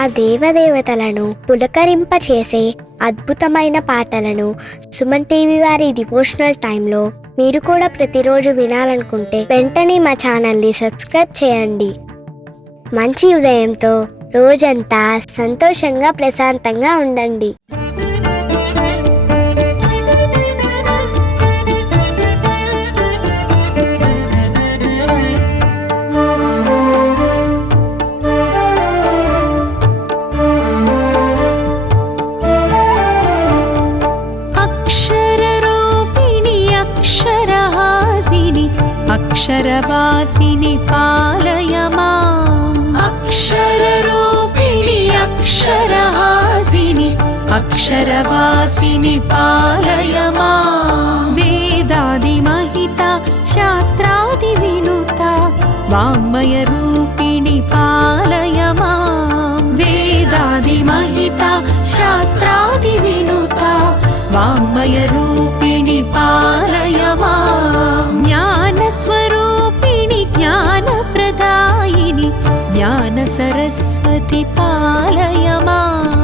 ఆ దేవదేవతలను పులకరింపచేసే అద్భుతమైన పాటలను సుమన్ టీవీ వారి డివోషనల్ టైంలో మీరు కూడా ప్రతిరోజు వినాలనుకుంటే వెంటనే మా ఛానల్ని సబ్స్క్రైబ్ చేయండి. మంచి ఉదయంతో రోజంతా సంతోషంగా ప్రశాంతంగా ఉండండి. अक्षरवासिनि पालय माम् अक्षररूपिणि अक्षरहासिनि अक्षरवासिनि पालय माम् वेदादिमहिता शास्त्रादिविनुता वाङ्मयरूपिणि पालय माम् वेदादिमहिता शास्त्रादिविनुता वाङ्मयरूपिणि पालय माम् ज्ञानस्वरूपिणि ज्ञानप्रदायिनि ज्ञानसरस्वति पालय माम्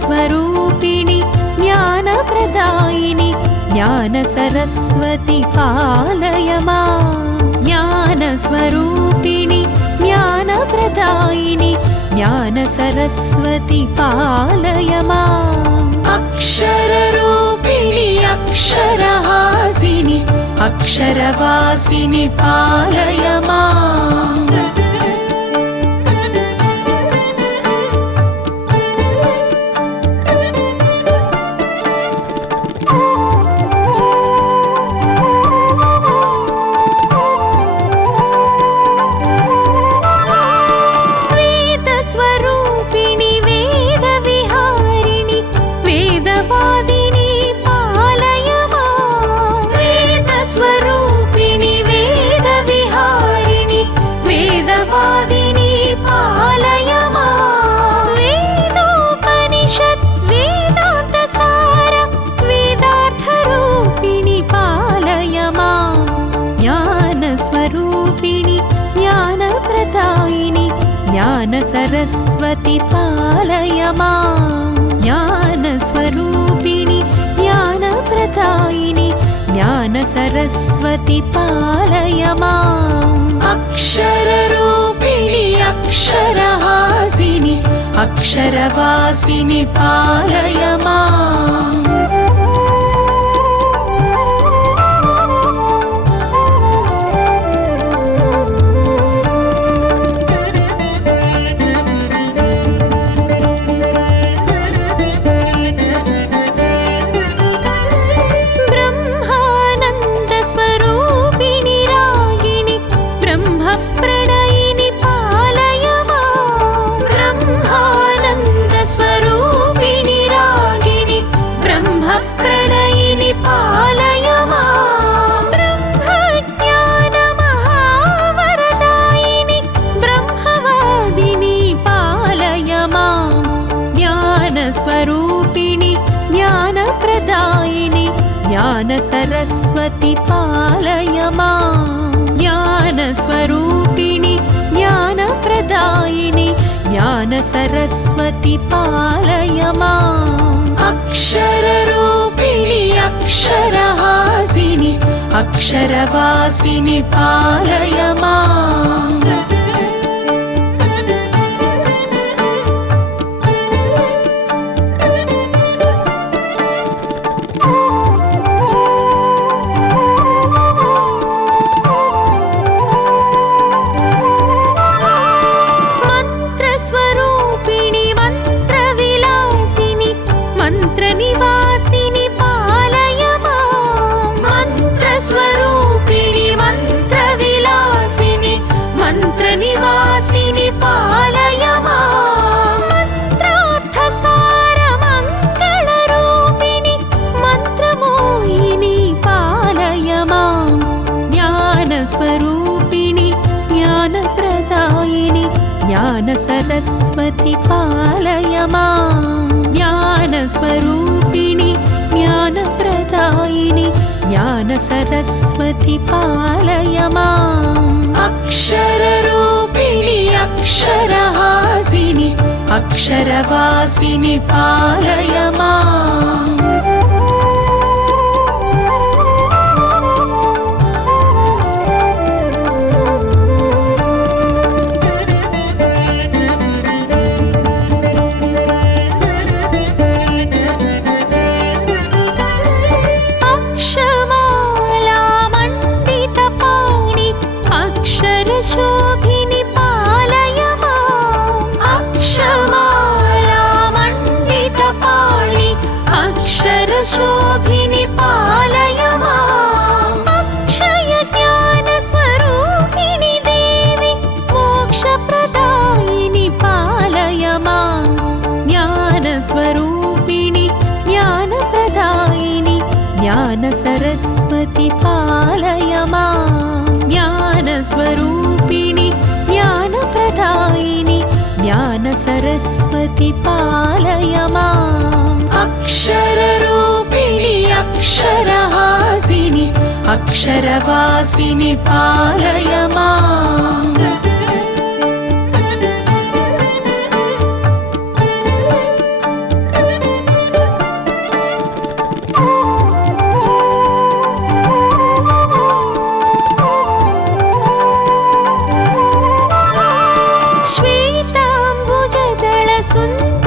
स्वरूपिणि ज्ञानप्रदायिनि ज्ञानसरस्वति पालय माम् ज्ञानस्वरूपिणि ज्ञानप्रदायिनि ज्ञानसरस्वति पालय माम् अक्षररूपिणि अक्षरहासिनि अक्षरवासिनि पालय माम् स्वरूपिणि ज्ञानप्रदायिनि ज्ञानसरस्वति पालय माम् ज्ञानस्वरूपिणि ज्ञानप्रदायिनि ज्ञानसरस्वति पालय माम् अक्षररूपिणि अक्षरहासिनि अक्षरवासिनि पालय माम् स्वरूपिणि ज्ञानप्रदायिनि ज्ञानसरस्वति पालय माम् ज्ञानस्वरूपिणि ज्ञानप्रदायिनि ज्ञानसरस्वति पालय माम् अक्षररूपिणि अक्षरहासिनि अक्षरवासिनि पालय माम् सरस्वति पालय माम् ज्ञानस्वरूपिणि ज्ञानप्रदायिनि ज्ञान सरस्वति पालय माम् अक्षररूपिणि अक्षरहासिनि अक्षरवासिनि पालय माम् शोभिनि पालय माम् अक्षमाला मण्डितपाणि अक्षरशोभिनि पालय माम् अक्षय ज्ञानस्वरूपिणि देवि मोक्षप्रदायिनि पालय माम् ज्ञानस्वरूपिणि ज्ञानप्रदायिनि ज्ञानसरस्वति पालय माम् ज्ञानस्वरूपिणि ज्ञानप्रदायिनि ज्ञानसरस्वति पालय माम् अक्षररूपिणि अक्षरहासिनि अक्षरवासिनि पालय माम्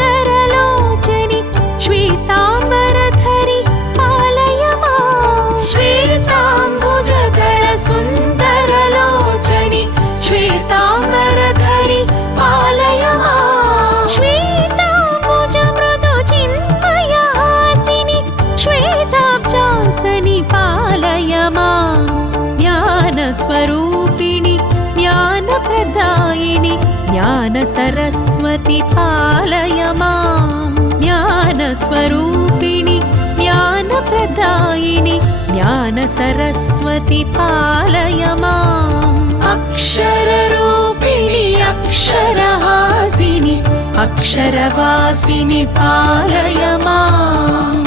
सुन्दरलोचनि श्वेताम्बरधरि पालय माम् श्वेताम्बुजदलसुन्दरलोचनि श्वेताम्बरधरि पालय माम् श्वेताम्बुजमृदुचिन्मयहासिनि श्वेताब्जासनि पालय माम् ज्ञानस्वरूपिणि ज्ञानप्रदायिनि ज्ञानसरस्वति पालय माम् ज्ञानस्वरूपिणि ज्ञानप्रदायिनि ज्ञानसरस्वति पालय माम् अक्षररूपिणि अक्षरहासिनि अक्षरवासिनि पालय माम्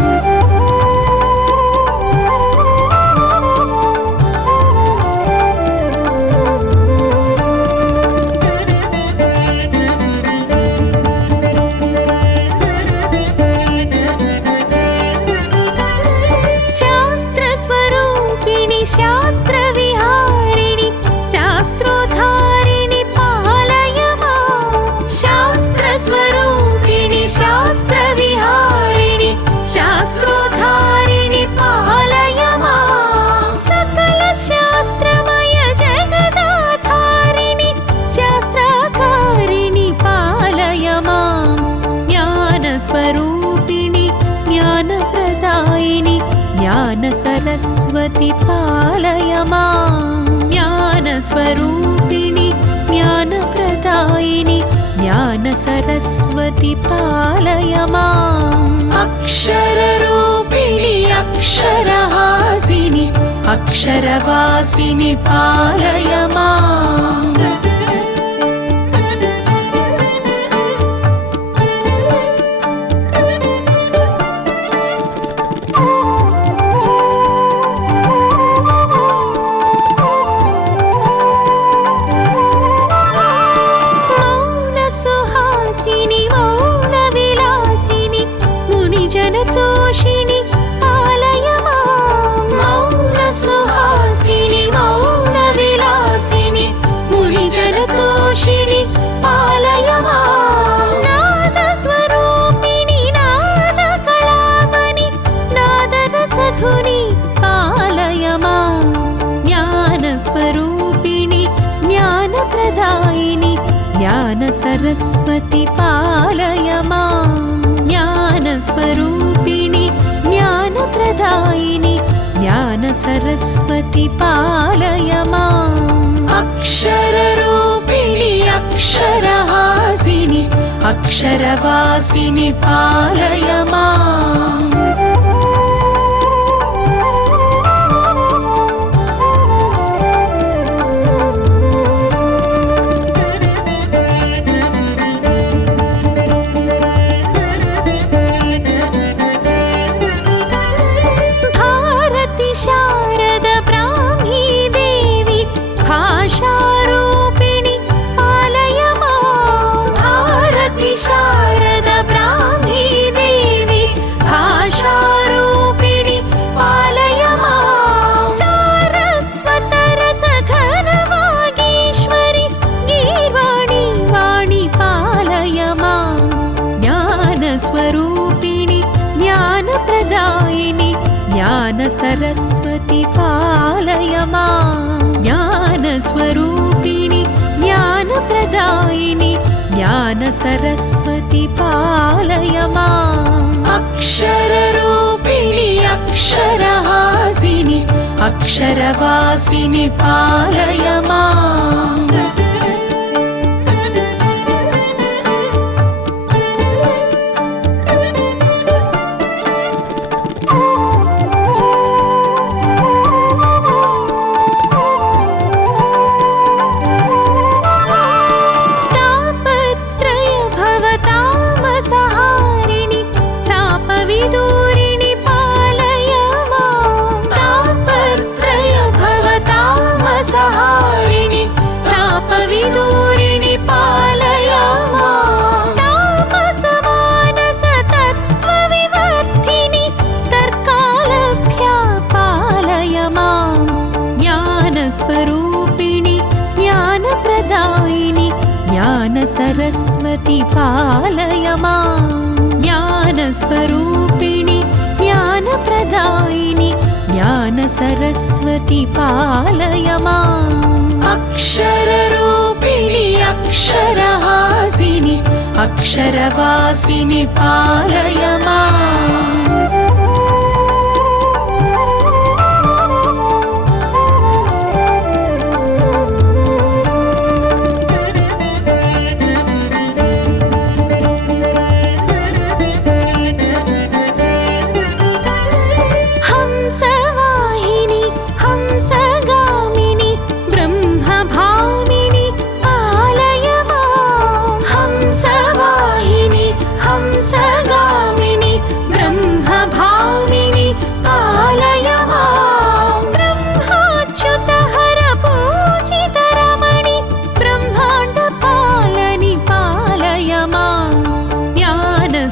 शास्त्रविहारिणि शास्त्रोद्धारिणि पालय माम् शास्त्रस्वरूपिणि शास्त्रविहारिणि शास्त्रोद्धारिणि पालय माम् सकलशास्त्रमय जगदाधारिणि शास्त्राकारिणि पालय माम् ज्ञानस्वरूपिणि ज्ञानप्रदायिनि ज्ञानसरस्वति पालय माम् ज्ञानस्वरूपिणि ज्ञानप्रदायिनि ज्ञानसरस्वति पालय माम् अक्षररूपिणि अक्षरहासिनि अक्षरवासिनि पालय माम् तोषिणि पालय माम् मौनसुहासिनि मौनविलासिनि मुनिजनतोषिणि पालय माम् नादस्वरूपिणि नादकलामणि नादरसधुनि पालय माम् ज्ञानस्वरूपिणि ज्ञानप्रदायिनि ज्ञानसरस्वति पालय माम् ज्ञानस्वरूपिणि ज्ञानप्रदायिनि ज्ञानसरस्वति पालय माम् अक्षररूपिणि अक्षरहासिनि अक्षरवासिनि पालय माम् ज्ञानस्वरूपिणि ज्ञानप्रदायिनि ज्ञानसरस्वति पालय माम् ज्ञानस्वरूपिणि ज्ञानप्रदायिनि ज्ञानसरस्वति पालय माम् अक्षररूपिणि अक्षरहासिनि अक्षरवासिनि पालय माम् स्वरूपिणि ज्ञानप्रदायिनि ज्ञानसरस्वति पालय माम् ज्ञानस्वरूपिणि ज्ञानप्रदायिनि ज्ञानसरस्वति पालय माम् अक्षररूपिणि अक्षरहासिनि अक्षरवासिनि पालय माम्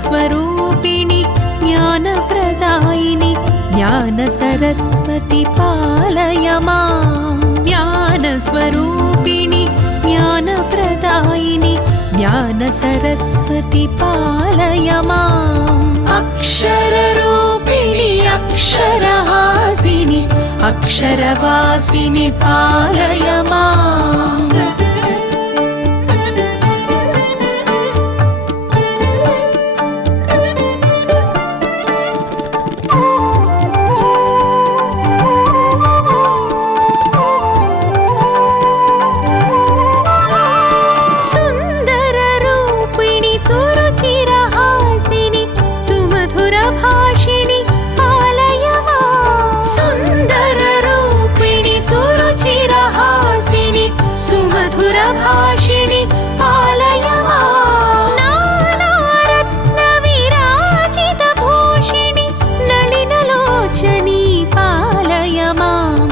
स्वरूपिणि ज्ञानप्रदायिनि ज्ञानसरस्वति पालय माम् ज्ञानस्वरूपिणि ज्ञानप्रदायिनि ज्ञानसरस्वति पालय माम् अक्षररूपिणि अक्षरहासिनि अक्षरवासिनि पालय माम् सुमधुरभाषिणि पालय माम् नानारत्नविराजितभूषिणि नलिनलोचनी पालय माम्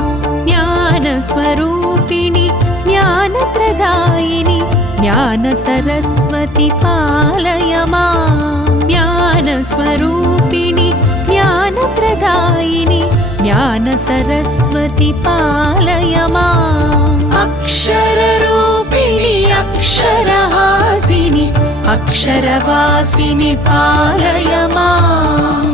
ज्ञानस्वरूपिणि ज्ञानप्रदायिनि ज्ञानसरस्वति पालय माम् ज्ञानस्वरूपिणि ज्ञानप्रदायिनि ज्ञानसरस्वति पालय माम् अक्षररूपिणि अक्षरहासिनि अक्षरवासिनि पालय माम्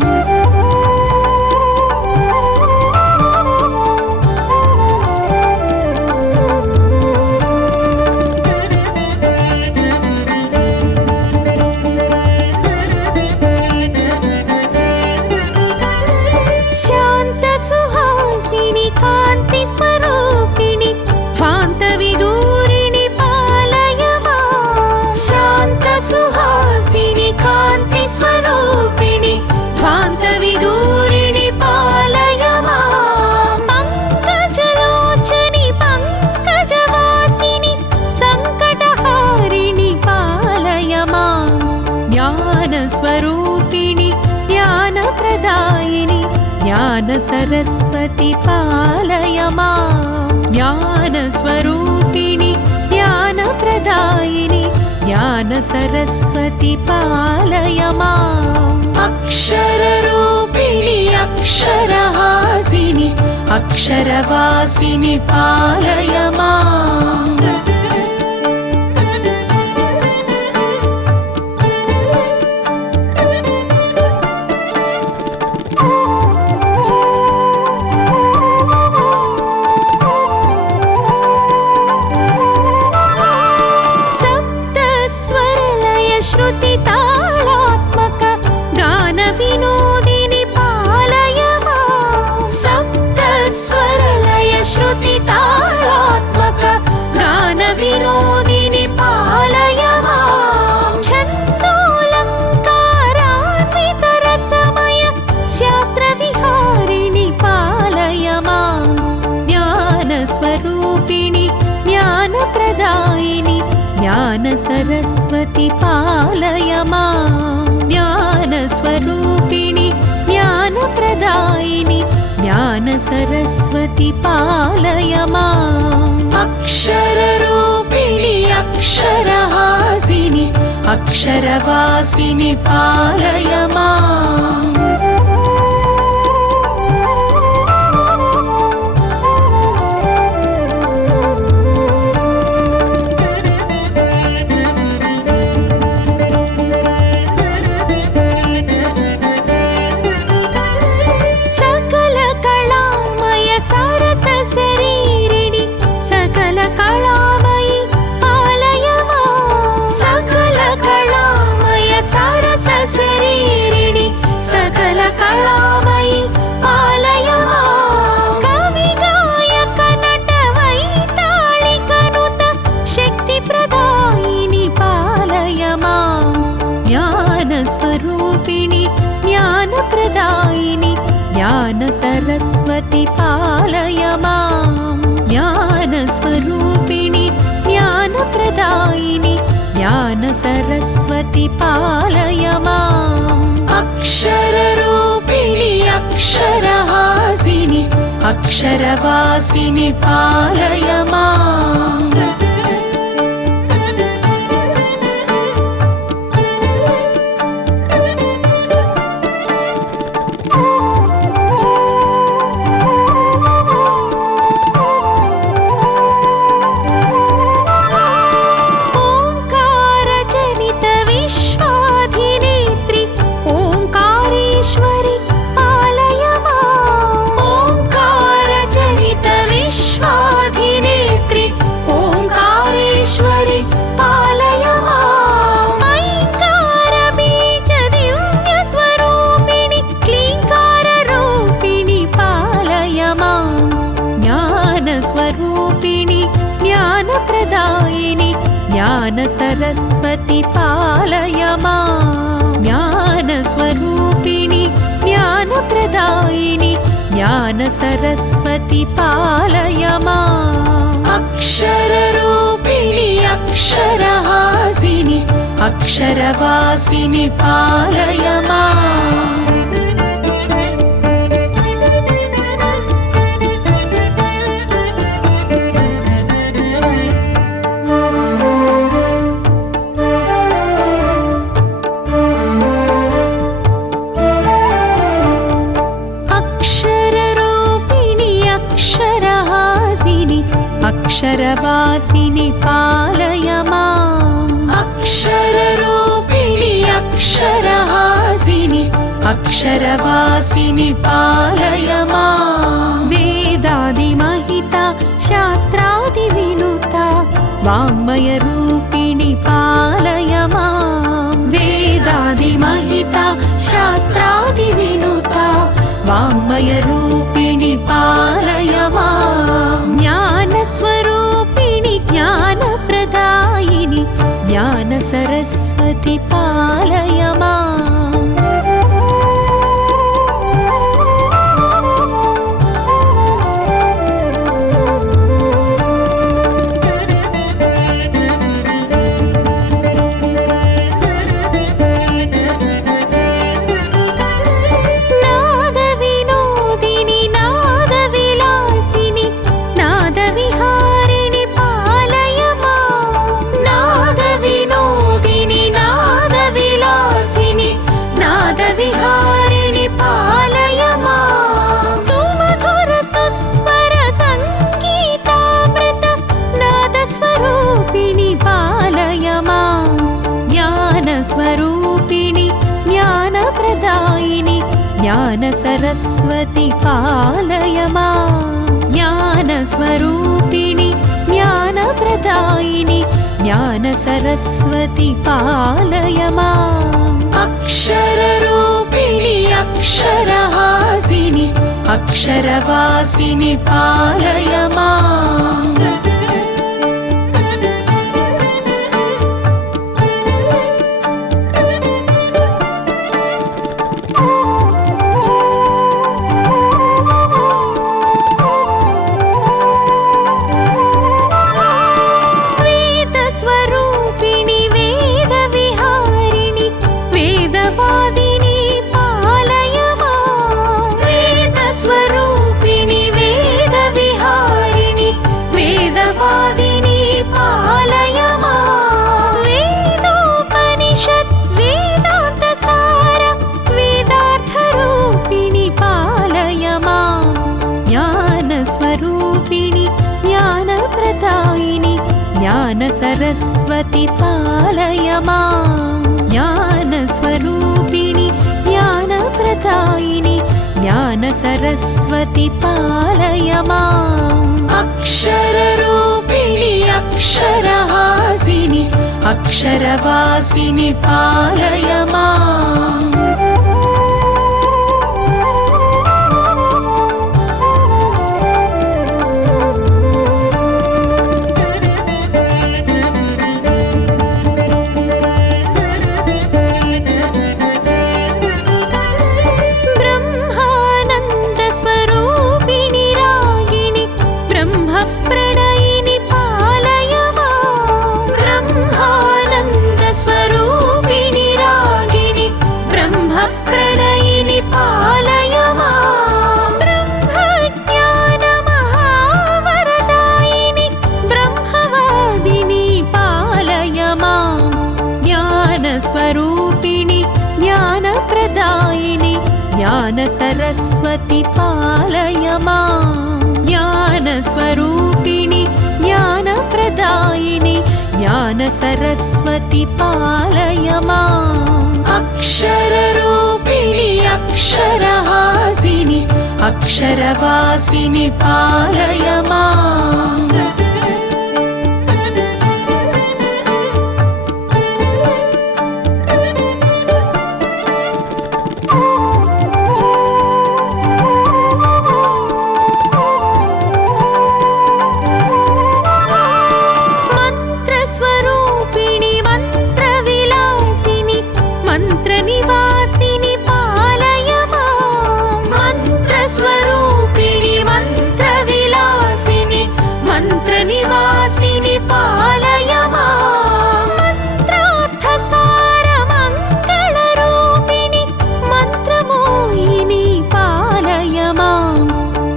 शान्तसुहासिनि कान्तिस्वरूपिणि ध्वान्तविदूरिणि पालय माम् शान्तसुहासिनि कान्तिस्वरूपिणि ध्वान्तविदूरिणि पालय माम् पङ्कजलोचनि पङ्कजवासिनि सङ्कटहारिणि पालय माम् ज्ञानस्वरूपिणि ज्ञानप्रदायिनि ज्ञानसरस्वति पालय माम् ज्ञानस्वरूपिणि ज्ञानप्रदायिनि ज्ञानसरस्वति पालय माम् अक्षररूपिणि अक्षरहासिनि अक्षरवासिनि पालय माम् ज्ञानप्रदायिनि ज्ञानसरस्वति पालय मां ज्ञानस्वरूपिणि ज्ञानप्रदायिनि ज्ञानसरस्वति पालय माम् अक्षररूपिणि अक्षरहासिनि अक्षरवासिनि पालय माम् शरीरिणि सकल कलामयि पालय मां सकल कलामय सरस शरीरिणि सकल कलामयि पालय मां कवि गायक नट वैताళिकनुत शक्ति प्रदायिनि पालय मां ज्ञानस्वरूपिणि ज्ञानप्रदायिनि ज्ञानसरस्वति पालय मां ज्ञानस्वरूपिणि ज्ञानप्रदायिनि ज्ञानसरस्वति पालय माम् अक्षररूपिणि अक्षरहासिनि अक्षरवासिनि पालय माम् ज्ञानस्वरूपिणि ज्ञानप्रदायिनि ज्ञानसरस्वति पालय मां ज्ञानस्वरूपिणि ज्ञानप्रदायिनि ज्ञानसरस्वति पालय माम् अक्षररूपिणि अक्षरहासिनि अक्षरवासिनि पालय माम् अक्षरवासिनि पालय माम् अक्षररूपिणि अक्षरहासिनि अक्षरवासिनि पालय माम् वेदादिमहिता शास्त्रादिविनुता वाङ्मयरूपिणि पालय माम् वेदादिमहिता शास्त्रादिविनुता वाङ्मयरूपिणि पालय माम् ज्ञानस्वरूपिणि ज्ञानप्रदायिनि ज्ञानसरस्वति पालय माम् स्वरूपिणि ज्ञानप्रदायिनि ज्ञानसरस्वति पालय माम् ज्ञानस्वरूपिणि ज्ञानप्रदायिनि ज्ञानसरस्वति पालय माम् अक्षररूपिणि अक्षरहासिनि अक्षरवासिनि पालय माम् सरस्वति पालय माम् ज्ञानस्वरूपिणि ज्ञानप्रदायिनि ज्ञान सरस्वति पालय माम् अक्षररूपिणि अक्षरहासिनि अक्षरवासिनि पालय माम् स्वरूपिणि ज्ञानप्रदायिनि ज्ञान सरस्वति पालय माम् ज्ञानस्वरूपिणि ज्ञानप्रदायिनि ज्ञान सरस्वति पालय माम् अक्षररूपिणि अक्षरहासिनि अक्षरवासिनि पालय माम् मंत्रनिवासिनि पालय माम् मंत्रस्वरूपिणि मंत्रविलासिनि मंत्रनिवासिनि पालय माम् मंत्रार्थसारमङ्गलरूपिणि मंत्रमोहिनि पालय माम्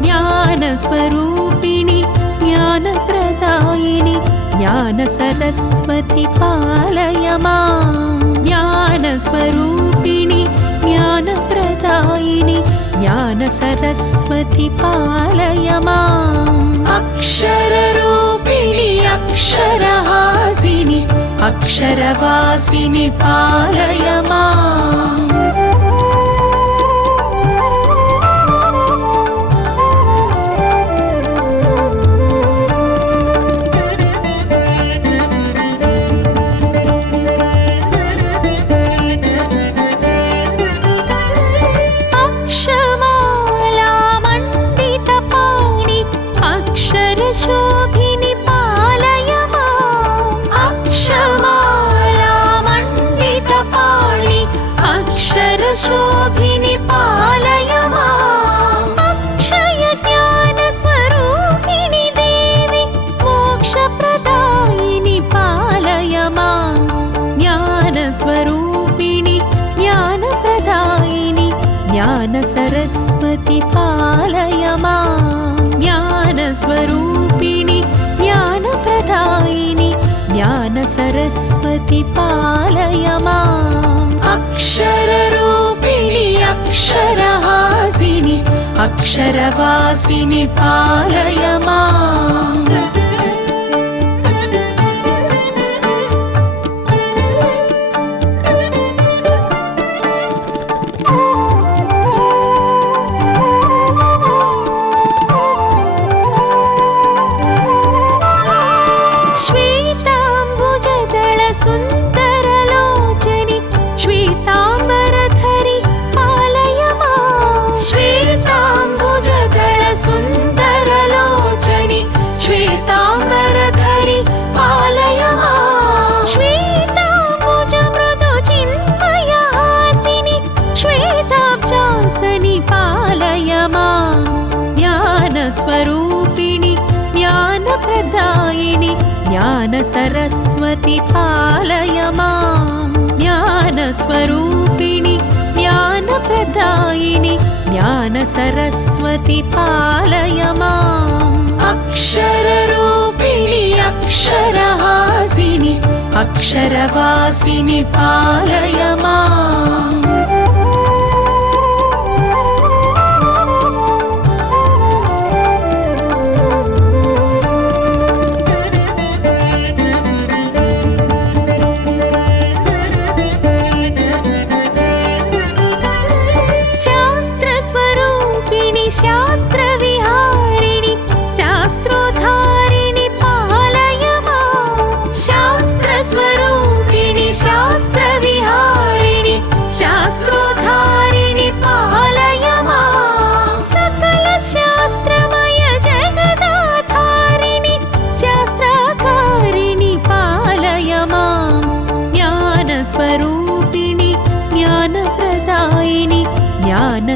ज्ञानस्वरूपिणि ज्ञानप्रदायिनि ज्ञान सरस्वति पालय माम् ज्ञानस्वरूपिणि ज्ञानप्रदायिनि ज्ञान सरस्वति पालय माम् अक्षररूपिणि अक्षरहासिनि अक्षरवासिनि पालय माम् शोभिनि पालय माम् अक्षमाला मण्डितपाणि अक्षरशोभिनि पालय माम् अक्षय ज्ञानस्वरूपिणि देवि मोक्षप्रदायिनि पालय माम् ज्ञानस्वरूपिणि ज्ञानप्रदायिनि ज्ञान सरस्वति पालय माम् ज्ञानस्वरूपिणि ज्ञानप्रदायिनि ज्ञान सरस्वति पालय माम् अक्षररूपिणि अक्षरहासिनि अक्षरवासिनि पालय माम् सुन्दरलोचनि श्वेताम्बरधरि पालय माम् श्वेताम्बुजदल सुन्दरलोचनि श्वेताम्बरधरि पालय माम् श्वेताम्बुजमृदु चिन्मयहासिनि श्वेताब्जासनि पालय माम् ज्ञानस्वरूपिणि ज्ञानप्रदायिनि ज्ञान सरस्वति पालय माम् ज्ञानस्वरूपिणि ज्ञानप्रदायिनि ज्ञान सरस्वति पालय माम् अक्षररूपिणि अक्षरहासिनि अक्षरवासिनि पालय माम्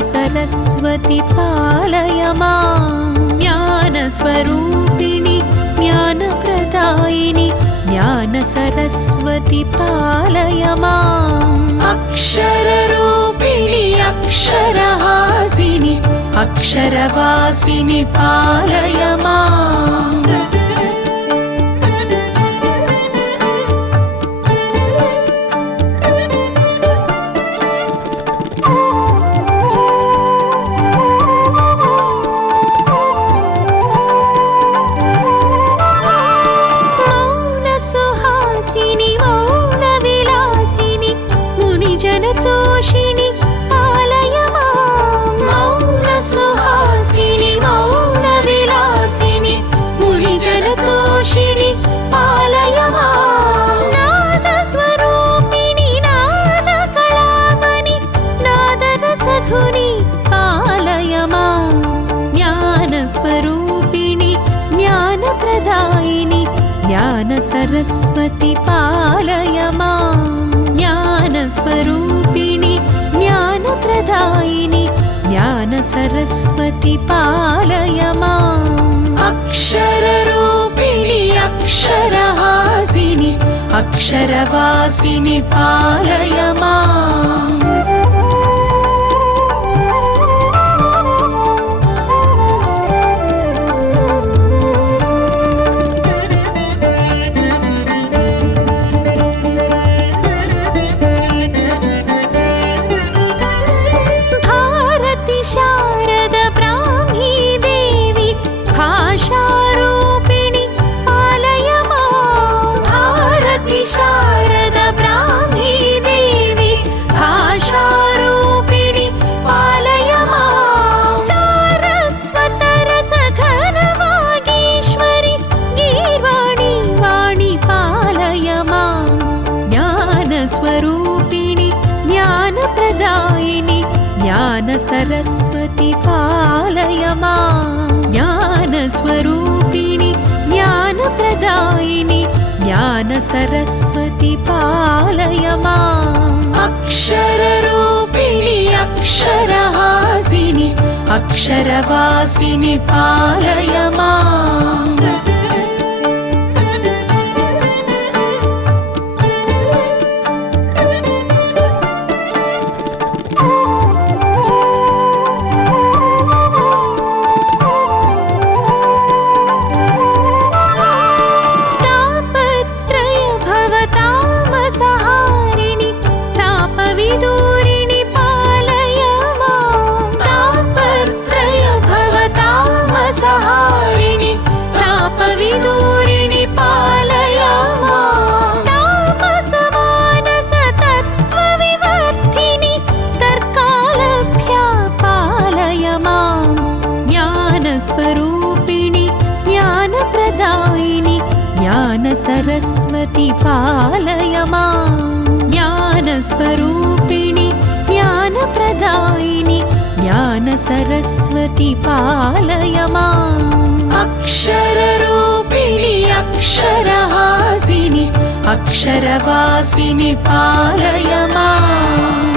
सरस्वति पालय मां ज्ञानस्वरूपिणि ज्ञानप्रदायिनि ज्ञान सरस्वति पालय माम् अक्षररूपिणि अक्षरहासिनि अक्षरवासिनि पालय माम् तोषिणि पालय मां मौनसुहासिनि मौनविलासिनि मुनिजनतोषिणि पालय मां नादस्वरूपिणि नादकलामणि नादरसधुनि पालय मां ज्ञानस्वरूपिणि ज्ञानप्रदायिनि ज्ञानसरस्वति पालय मां ज्ञानस्वरूपिणि ज्ञानप्रदायिनि ज्ञानसरस्वति पालय माम् अक्षररूपिणि अक्षरहासिनि अक्षरवासिनि पालय माम् शारद ब्राह्मी देवी भाषारूपिणि पालय मां भारती शारद ब्राह्मी देवी भाषारूपिणि पालय मां सारस्वतरसघनवागीश्वरि गीर्वाणि वाणि पालय मां ज्ञानस्वरूपिणि ज्ञानप्रदायिनि ज्ञान सरस्वति पालय मां ज्ञानस्वरूपिणि ज्ञानप्रदायिनि ज्ञान सरस्वति पालय माम् अक्षररूपिणि अक्षरहासिनि अक्षरवासिनि पालय माम् विदूरिणि पालय मां तापत्रय भवतामसहारिणि तापविदूरिणि पालय मां तापसमानसतत्त्वविवर्धिनि तर्कालभ्या पालय मां ज्ञानस्वरूपिणि ज्ञानप्रदायिनि ज्ञानसरस्वति पालय माम् ज्ञानस्वरूपिणि ज्ञानप्रदायिनि ज्ञानसरस्वति पालय माम् अक्षररूपिणि अक्षरहासिनि अक्षरवासिनि पालय माम्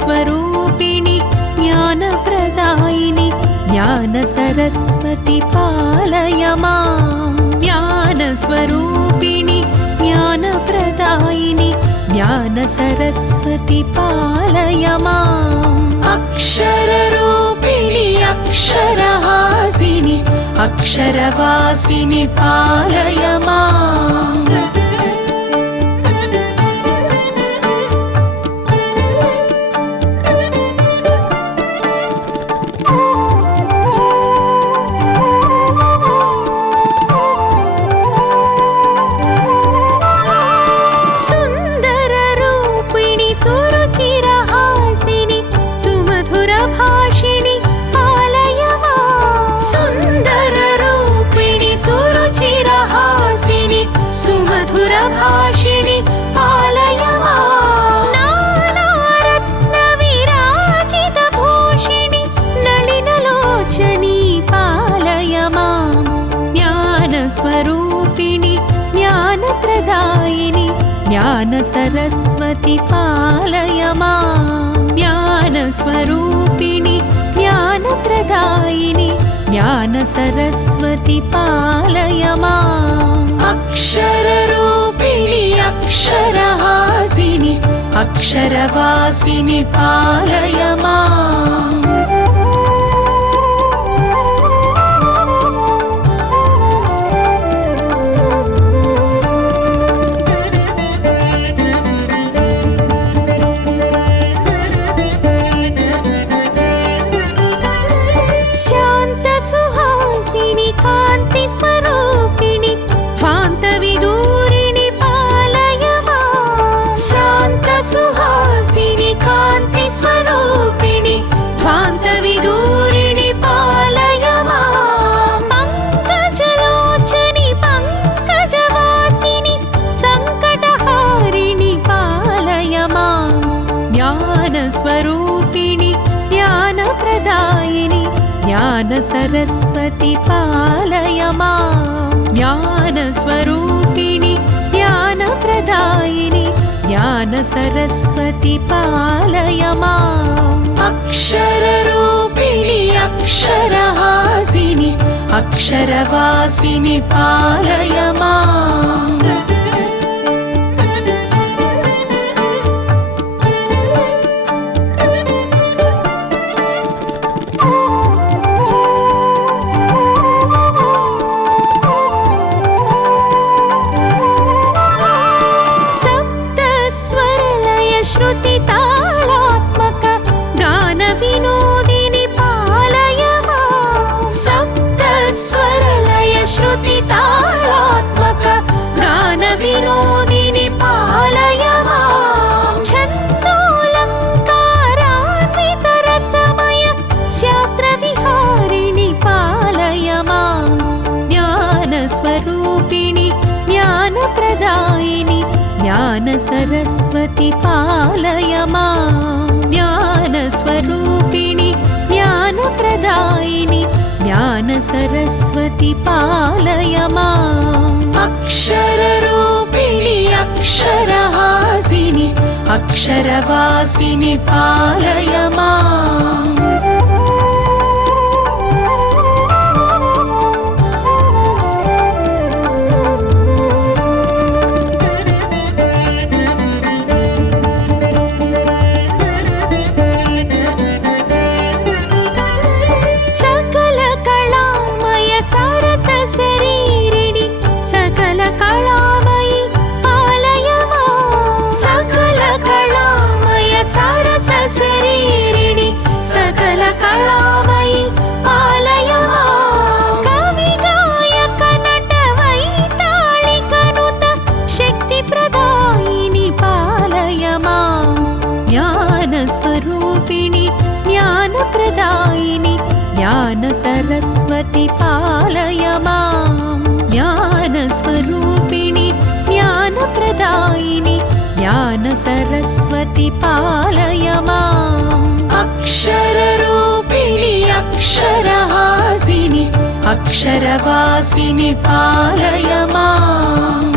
स्वरूपिणि ज्ञानप्रदायिनि ज्ञानसरस्वति पालय मां ज्ञानस्वरूपिणि ज्ञानप्रदायिनि ज्ञानसरस्वति पालय माम् अक्षररूपिणि अक्षरहासिनि अक्षरवासिनि पालय माम् ज्ञानसरस्वती पालय माम् ज्ञानस्वरूपिणि ज्ञानप्रदायिनि ज्ञानसरस्वती पालय माम् अक्षररूपिणि अक्षरहासिनि अक्षरवासिनि पालय माम् स्वरूपिणि ध्वान्तविदूरिणि पालय माम् शान्तसुहासिनि कान्तिस्वरूपिणि ध्वान्तविदूरिणि पालय माम् पङ्कजलोचनि पङ्कजवासिनि सङ्कटहारिणि पालय माम् ज्ञानस्वरूपिणि ज्ञानप्रदायिनि ज्ञानसरस्वती पालय माम् ज्ञानस्वरूपिणि ज्ञानप्रदायिनि ज्ञानसरस्वती पालय माम् अक्षररूपिणि अक्षरहासिनि अक्षरवासिनि पालय माम् श्रुतितालात्मक गानविनोदिनि पालय माम् सप्तस्वरलय श्रुतितालात्मक गानविनोदिनि पालय माम् छन्दोऽलङ्कारान्वितरसमय शास्त्रविहारिणि पालय माम् ज्ञानस्वरूपिणि ज्ञानप्रदायिनि ज्ञानसरस्वती पालय माम् ज्ञानस्वरूपिणि ज्ञानप्रदायिनि ज्ञानसरस्वती पालय माम् अक्षररूपिणि अक्षरहासिनि अक्षरवासिनि पालय माम् शरीरिणि सकल कलामयि पालय माम् सकल कलामय सरस शरीरिणि सकल कलामयि पालय माम् कवि गायक नट वैताళिकनुत शक्तिप्रदायिनि पालय माम् ज्ञानस्वरूपिणि ज्ञानप्रदायिनि ज्ञानसरस्वती पालय माम् ज्ञानस्वरूपिणि ज्ञानप्रदायिनि ज्ञानसरस्वती पालय माम् अक्षररूपिणि अक्षरहासिनि अक्षरवासिनि पालय माम्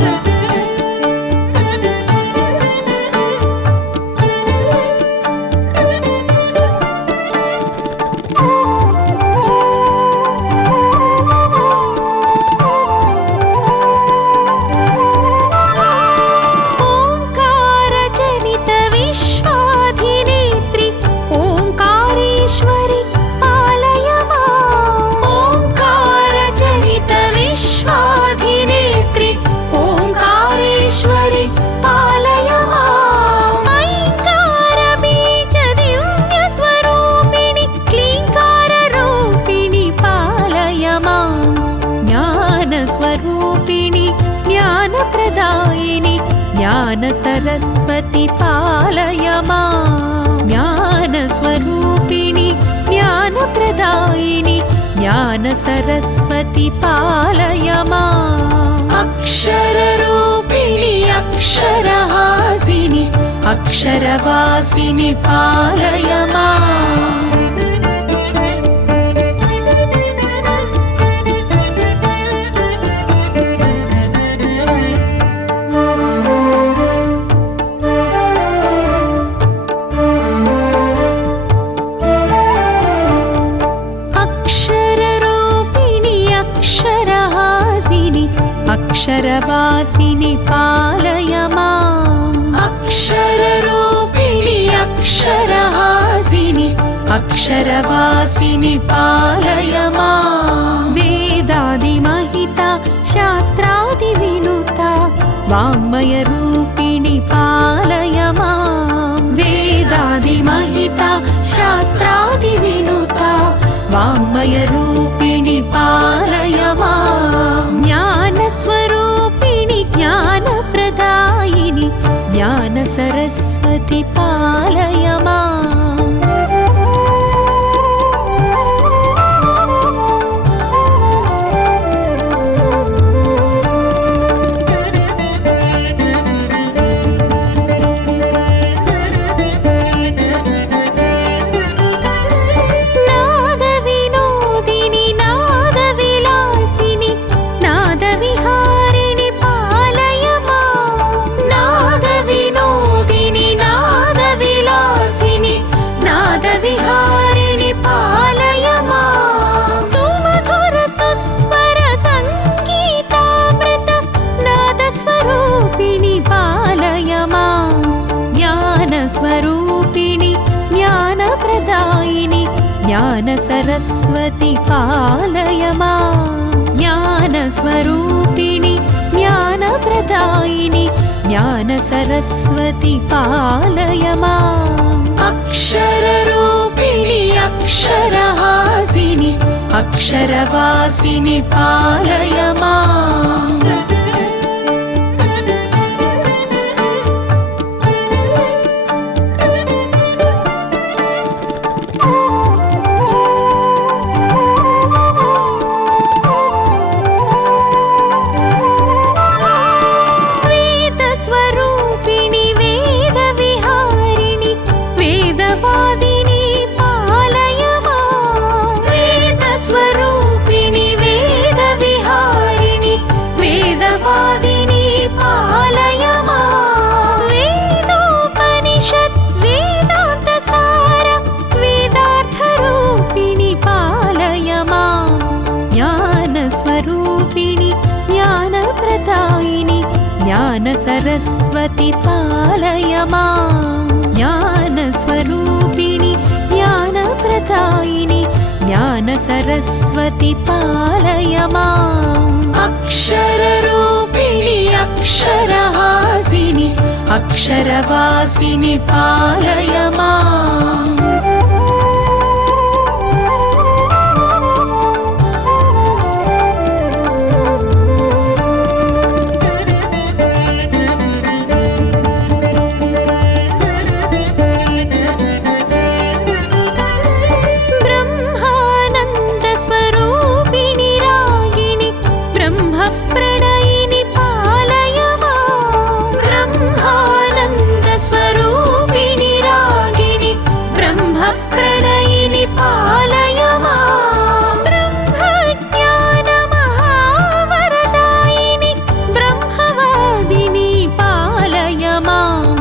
ज्ञानस्वरूपिणि ज्ञानप्रदायिनि ज्ञानसरस्वती पालय माम् ज्ञानस्वरूपिणि ज्ञानप्रदायिनि ज्ञानसरस्वती पालय माम् अक्षररूपिणि अक्षरहासिनि अक्षरवासिनि पालय माम् अक्षरवासिनि पालय माम् अक्षररूपिणि अक्षरहासिनि अक्षरवासिनि पालय माम् वेदादिमहिता शास्त्रादिविनुता वाङ्मयरूपिणि पालय माम् वेदादिमहिता शास्त्रादिविनुता वाङ्मयरूपिणि पालय माम् ज्ञानस्वरूपिणि ज्ञानप्रदायिनि ज्ञानसरस्वति पालय माम् स्वरूपिणि ज्ञानप्रदायिनि ज्ञानसरस्वति पालय माम् ज्ञानस्वरूपिणि ज्ञानप्रदायिनि ज्ञानसरस्वति पालय माम् अक्षररूपिणि अक्षरहासिनि अक्षरवासिनि पालय माम् स्वरूपिणि ज्ञानप्रदायिनि ज्ञानसरस्वति पालय माम् ज्ञानस्वरूपिणि ज्ञानप्रदायिनि ज्ञानसरस्वति पालय माम् अक्षररूपिणि अक्षरहासिनि अक्षरवासिनि पालय माम् पालय माम् ब्रह्मज्ञानमहावरदायिनि ब्रह्मवादिनि पालय माम्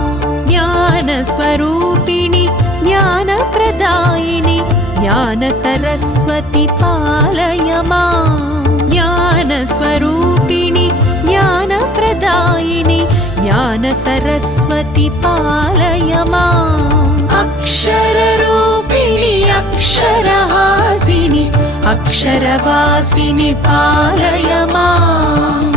ज्ञानस्वरूपिणि ज्ञानप्रदायिनि ज्ञानसरस्वति पालय माम् ज्ञानस्वरूपिणि ज्ञानप्रदायिनि ज्ञानसरस्वति पालय माम् अक्षररूपिणि अक्षरहासिनि अक्षरवासिनि पालय माम्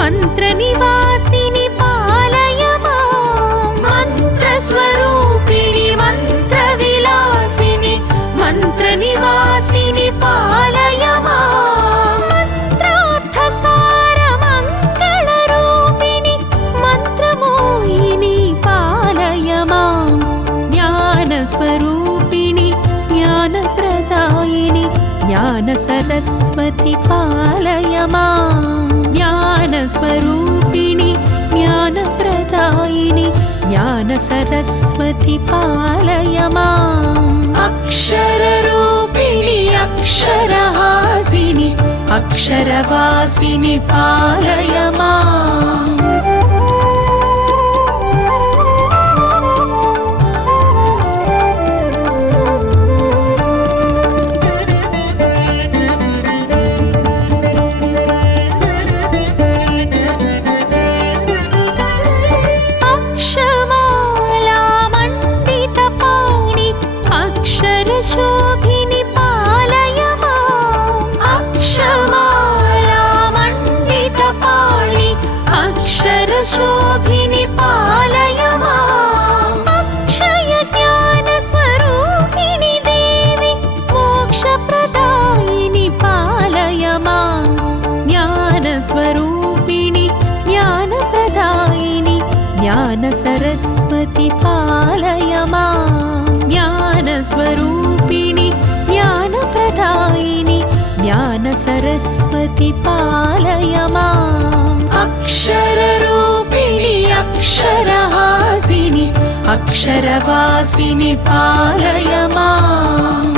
मंत्रनिवासिनि पालय माम् मंत्रस्वरूपिणि मंत्रविलासिनि मंत्रनिवासिनि पालय माम् मंत्रार्थसारमङ्गलरूपिणि मंत्रमोहिनि पालय माम् ज्ञानस्वरूपिणि ज्ञानप्रदायिनि ज्ञानसरस्वति पालय माम् ज्ञानस्वरूपिणि ज्ञानप्रदायिनि ज्ञान ज्ञानसरस्वति पालय माम् अक्षररूपिणि अक्षरहासिनि अक्षरवासिनि पालय माम् शोभिनि पालय माम् अक्षमालामण्डितपाणि अक्षरशोभिनि पालय माम् अक्षय ज्ञानस्वरूपिणि देवि मोक्षप्रदायिनि पालय माम् ज्ञानस्वरूपिणि ज्ञानप्रदायिनि ज्ञानसरस्वति पालय माम् ज्ञानस्वरूपिणि ज्ञानप्रदायिनि ज्ञानसरस्वति पालय माम् अक्षररूपिणि अक्षरहासिनि अक्षरवासिनि पालय माम्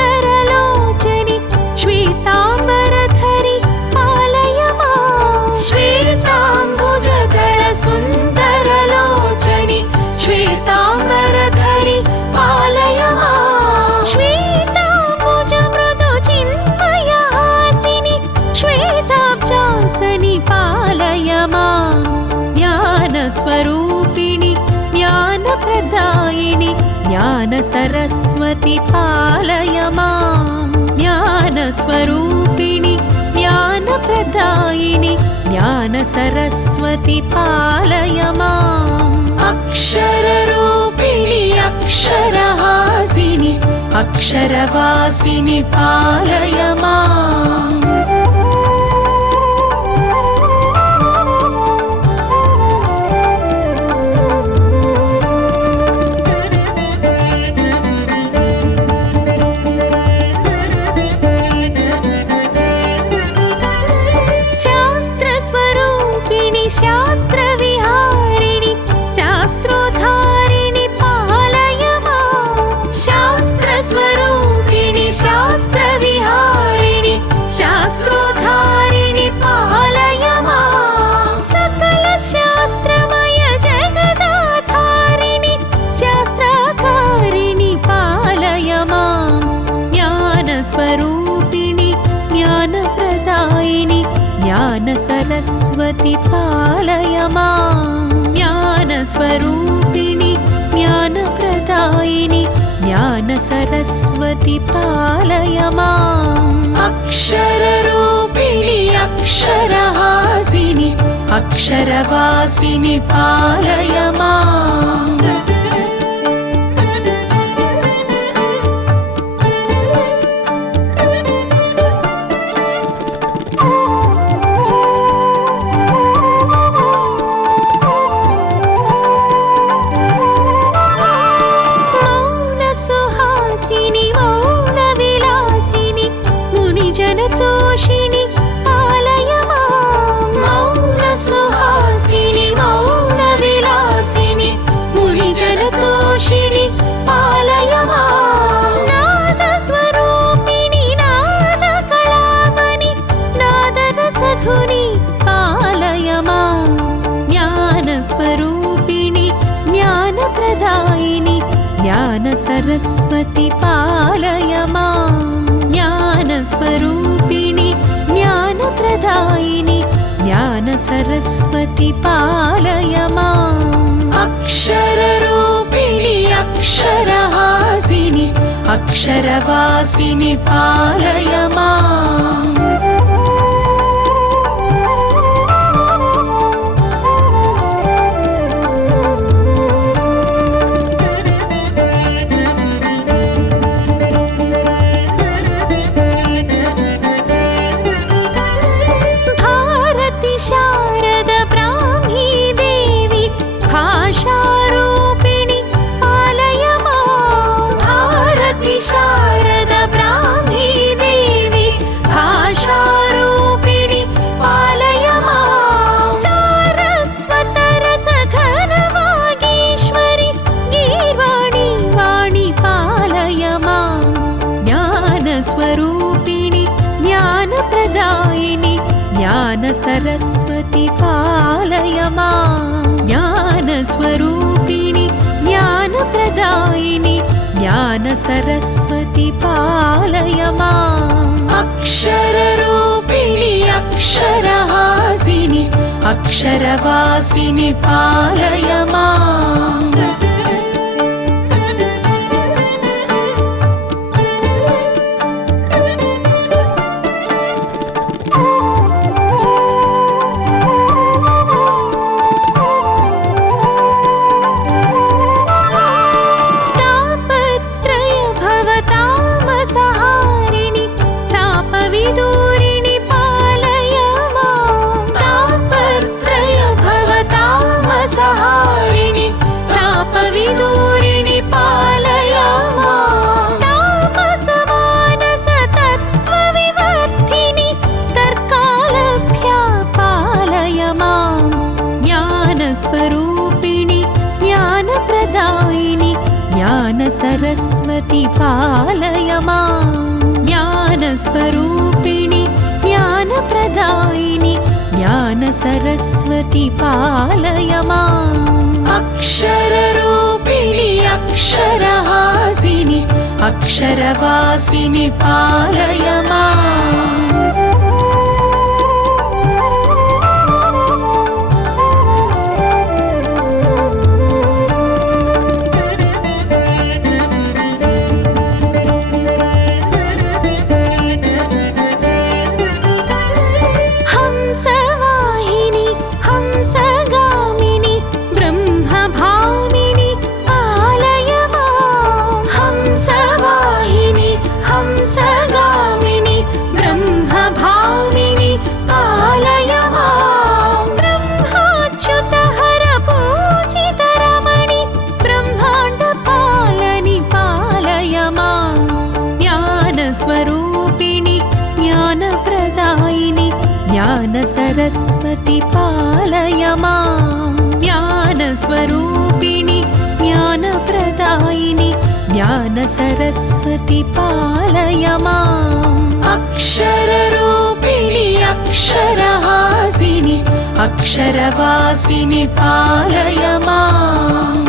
सुन्दरलोचनि श्वेताम्बरधरि पालय माम् श्वेताम्बुजदलसुन्दरलोचनि श्वेताम्बरधरि पालय माम् श्वेताम्बुजमृदुचिन्मयहासिनि श्वेताब्जासनि पालय माम् ज्ञानस्वरूपिणि ज्ञानप्रदायिनि ज्ञानसरस्वति पालय माम् ज्ञानस्वरूपिणि ज्ञानप्रदायिनि ज्ञानसरस्वति पालय माम् अक्षररूपिणि अक्षरहासिनि अक्षरवासिनि पालय माम् शास्त्रविहारिणि शास्त्रोद्धारिणि पालय माम् शास्त्रस्वरूपिणि शास्त्रविहारिणि शास्त्रोद्धारिणि पालय माम् सकलशास्त्रमय जगदाधारिणि शास्त्राकारिणि पालय माम् ज्ञानस्वरूपिणि ज्ञानप्रदायिनि ज्ञानसरस्वति पालय माम् ज्ञानस्वरूपिणि ज्ञानप्रदायिनि ज्ञानसरस्वति पालय माम् अक्षररूपिणि अक्षरहासिनि अक्षरवासिनि पालय माम् तोषिणि पालय माम् मौनसुहासिनि मौनविलासिनि मुनिजनतोषिणि पालय माम् नादस्वरूपिणि नादकलामणि नादरसधुनि पालय माम् ज्ञानस्वरूपिणि ज्ञानप्रदायिनि ज्ञानसरस्वति पालय माम् ज्ञानस्वरूपिणि ज्ञानप्रदायिनि ज्ञानसरस्वति पालय माम् अक्षररूपिणि अक्षरहासिनि अक्षरवासिनि पालय माम् भारति शारदे सरस्वती पालय मां ज्ञानस्वरूपिणि ज्ञानप्रदायिनि ज्ञान सरस्वती पालय माम् अक्षररूपिणि अक्षरहासिनि अक्षरवासिनि पालय माम् स्वरूपिणि ज्ञानप्रदायिनि ज्ञान सरस्वती पालय मां ज्ञानस्वरूपिणि ज्ञानप्रदायिनि ज्ञान सरस्वती पालय माम् अक्षररूपिणि अक्षरहासिनि अक्षरवासिनि पालय माम् स्वरूपिणि ज्ञानप्रदायिनि ज्ञान सरस्वती पालय मां ज्ञानस्वरूपिणि ज्ञानप्रदायिनि ज्ञान सरस्वती पालय माम् अक्षररूपिणि अक्षरहासिनि अक्षरवासिनि पालय माम्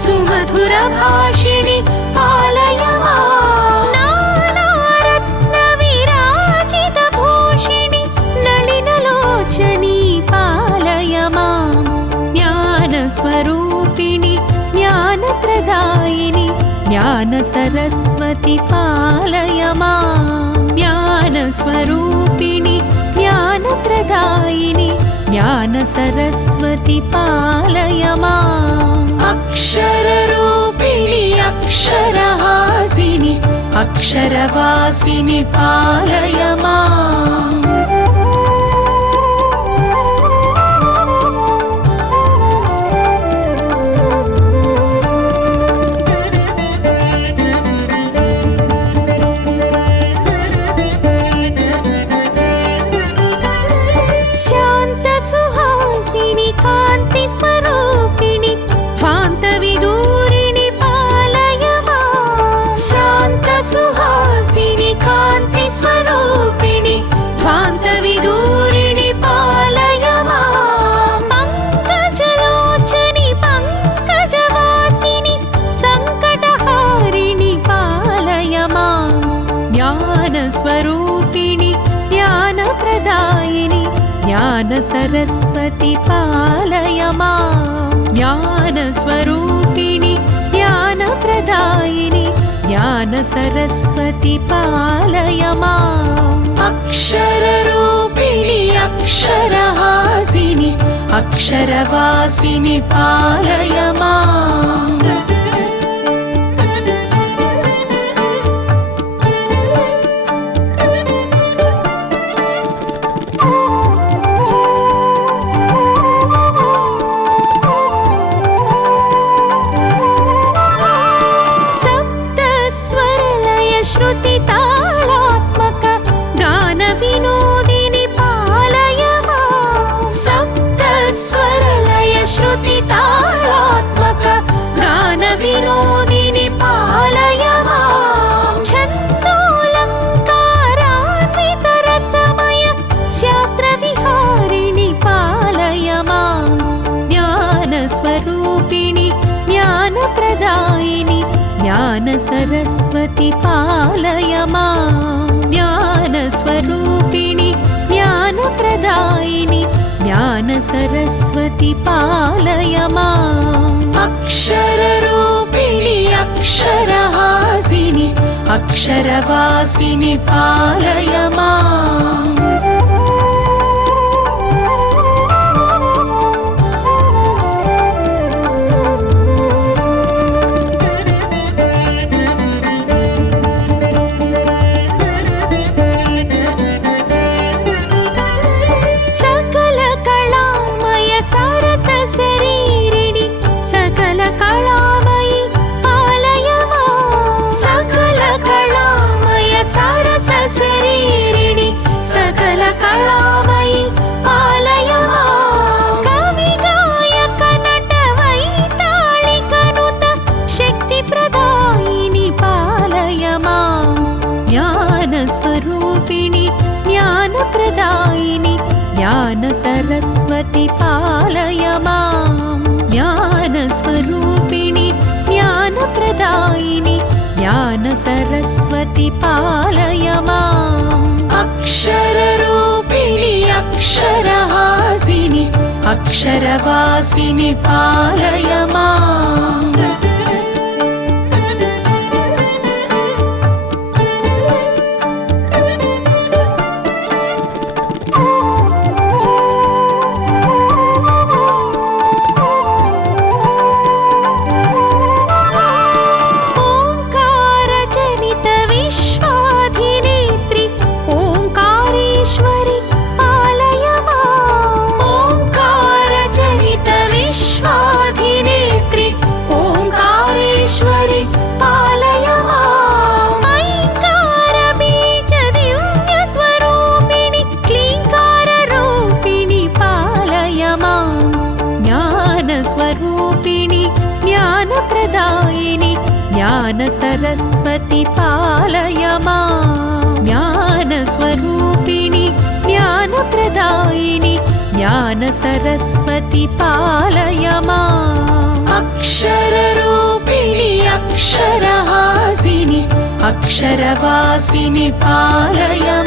सुमधुरभाषिणि पालय मां नानारत्नविराजितभूषिणि नलिनलोचनी पालय मां ज्ञानस्वरूपिणि ज्ञानप्रदायिनि ज्ञान सरस्वती पालय मां ज्ञानस्वरूपिणि ज्ञानप्रदायिनि ज्ञान सरस्वती पालय माम् अक्षररूपिणि अक्षरहासिनि अक्षरवासिनि पालय माम् शान्तसुहासिनि कान्तिस्वरूपिणि ध्वान्तविदूरिणि पालय मां शान्तसुहासिनि कान्तिस्वरूपिणि ध्वान्तविदूरिणि पालय मां पङ्कजलोचनि पङ्कजवासिनि सङ्कटहारिणि पालय मां ज्ञानस्वरूपिणि ज्ञानप्रदायिनि ज्ञान सरस्वती पालय मां ज्ञानस्वरूपिणि ज्ञानप्रदायिनि ज्ञान सरस्वती पालय माम् अक्षररूपिणि अक्षरहासिनि अक्षरवासिनि पालय माम् श्रुति तालात्मक गान विनोदिनि पालय माम् छन्दोऽलङ्कारान्वित रसमय शास्त्र विहारिणि पालय माम् ज्ञानस्वरूपिणि ज्ञानप्रदायिनि ज्ञान सरस्वती पालय माम् ज्ञानस्वरूपिणि ज्ञानप्रदायिनि ज्ञान सरस्वती पालय माम् अक्षररूपिणि अक्षरहासिनि अक्षरवासिनि पालय माम् शरीरिणि सकल कलामयि पालय माम् सकल कलामय सरस शरीरिणि सकल कलामयि पालय माम् कवि गायक नट वैताళిక नुत शक्ति प्रदायिनि पालय माम् ज्ञान स्वरूपिणि ज्ञान प्रदायिनि ज्ञान सरस्वती पालय माम् ज्ञान स्वरूपिणि ज्ञान प्रदायिनि ज्ञान सरस्वती पालय माम् अक्षररूपिणि अक्षरहासिनि अक्षरवासिनि पालय माम् स्वरूपिणि ज्ञानप्रदायिनि ज्ञान सरस्वती पालय माम् ज्ञान स्वरूपिणि ज्ञानप्रदायिनि ज्ञान सरस्वती पालय माम् अक्षररूपिणि अक्षरहासिनि अक्षरवासिनि पालय